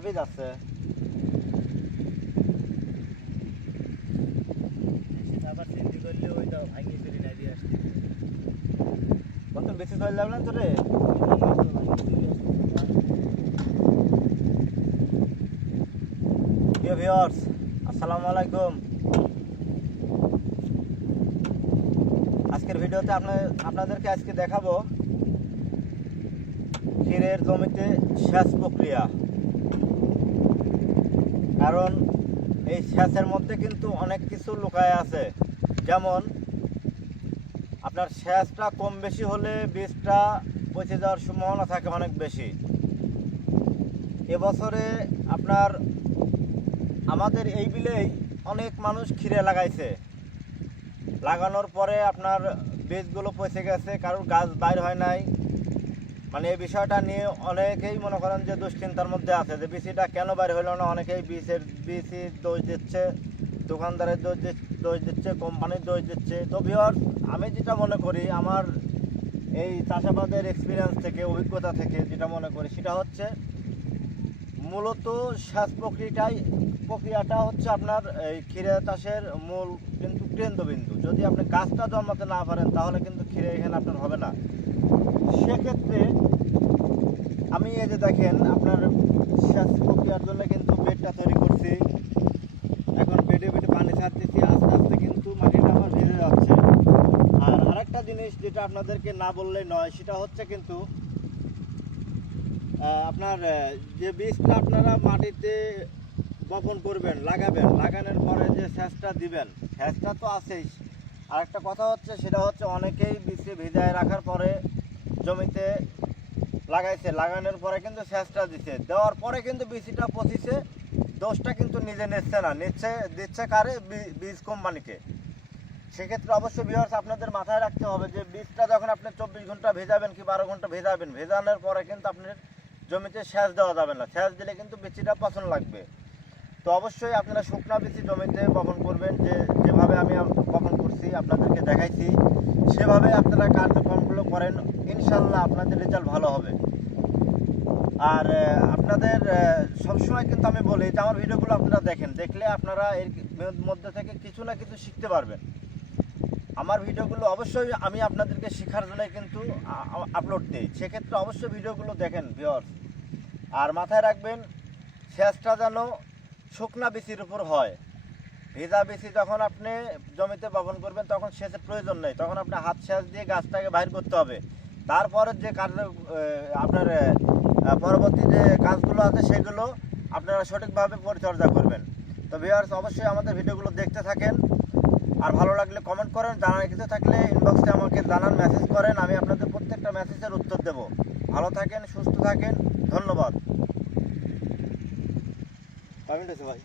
হাফিজ আছে। কত বেশি চলে যাবেন তো রে। প্রিয় ভিউয়ার্স, আসসালামু আলাইকুম। আজকের ভিডিওতে আপনাদেরকে আজকে দেখাবো ক্ষীরের জমিতে সেচ প্রক্রিয়া। কারণ এই সেচের মধ্যে কিন্তু অনেক কিছু লুকায় আছে। যেমন আপনার সেচটা কম বেশি হলে বীজটা পচে যাওয়ার সম্ভাবনা থাকে অনেক বেশি। এবছরে আপনার আমাদের এই বিলেই অনেক মানুষ ক্ষীরে লাগাইছে, লাগানোর পরে আপনার বীজগুলো পচে গেছে, কারোর গাছ বাইর হয় নাই। মানে এই বিষয়টা নিয়ে অনেকেই মনে করেন যে দুশ্চিন্তার মধ্যে আছে যে বীজটা কেন বাইর হইল না। অনেকেই বীজের দোষ দিচ্ছে, দোকানদারের দোষ দিচ্ছে, কোম্পানির দোষ দিচ্ছে। তো ভিউয়ার্স, আমি যেটা মনে করি, আমার এই চাষাবাদের এক্সপিরিয়েন্স থেকে, অভিজ্ঞতা থেকে যেটা মনে করি, সেটা হচ্ছে মূলত সেচ প্রক্রিয়াটা হচ্ছে আপনার এই ক্ষীরে চাষের মূল কিন্তু কেন্দ্রবিন্দু। যদি আপনি গাছটা জন্মাতে না পারেন তাহলে কিন্তু ক্ষীরে এখানে আপনার হবে না। সেক্ষেত্রে আমি এই যে দেখেন আপনার সেচ প্রক্রিয়ার জন্য কিন্তু বেডটা তৈরি করছি। এখন বেডে পানি ছাড়তেছি, আস্তে আস্তে কিন্তু মাটিটা আমার ভিজে যাচ্ছে। আর আরেকটা জিনিস যেটা আপনাদেরকে না বললেই নয়, সেটা হচ্ছে কিন্তু আপনার যে বীজটা আপনারা মাটিতে বপন করবেন, লাগানোর পরে যে সেচটা দিবেন, সেচটা তো আছেই। আরেকটা কথা হচ্ছে, সেটা হচ্ছে অনেকেই বীজে ভিজায় রাখার পরে জমিতে লাগাইছে, লাগানোর পরে কিন্তু সেচটা দেওয়ার পরে কিন্তু বীজটা পচিছে। দোষটা কিন্তু নিজে নিচ্ছে না, দিচ্ছে কারে? বীজ কোম্পানিকে। সেক্ষেত্রে অবশ্যই ভিউয়ার্স, আপনাদের মাথায় রাখতে হবে যে বীজটা যখন আপনি 24 ঘন্টা ভেজাবেন কি 12 ঘন্টা ভেজাবেন, ভেজানোর পরে কিন্তু আপনার জমিতে সেচ দেওয়া যাবে না। সেচ দিলে কিন্তু বীজটা পচন লাগবে। তো অবশ্যই আপনারা শুকনা বীজ জমিতে বপন করবেন, যেভাবে আমি বপন করছি আপনাদেরকে দেখাইছি, সেভাবে আপনারা কার্যক্রমগুলো করেন। ইনশাল্লাহ আপনাদের রেজাল্ট ভালো হবে। আর আপনাদের সবসময় কিন্তু আমি বলি যে আমার ভিডিওগুলো আপনারা দেখলে আপনারা এর মধ্যে থেকে কিছু না কিছু শিখতে পারবেন। আমার ভিডিওগুলো অবশ্যই আমি আপনাদেরকে শেখার জন্য কিন্তু আপলোড দিই। সেক্ষেত্রে অবশ্যই ভিডিওগুলো দেখেন ভিউয়ার্স। আর মাথায় রাখবেন, সেচটা যেন শুকনা বীজের উপর হয়। ভেজা বীজ যখন আপনি জমিতে বপন করবেন তখন সেচের প্রয়োজন নেই, তখন আপনি হাত সেচ দিয়ে গাছটাকে বাইর করতে হবে। তারপরে যে আপনার পরবর্তী যে কাজগুলো আছে সেগুলো আপনারা সঠিকভাবে পরিচর্যা করবেন। তো ভিউয়ার্স, অবশ্যই আমাদের ভিডিওগুলো দেখতে থাকেন। আর ভালো লাগলে কমেন্ট করেন, জানার কিছু থাকলে ইনবক্সে আমাকে জানান, মেসেজ করেন, আমি আপনাদের প্রত্যেকটা মেসেজের উত্তর দেব। ভালো থাকেন, সুস্থ থাকেন, ধন্যবাদ। ভাই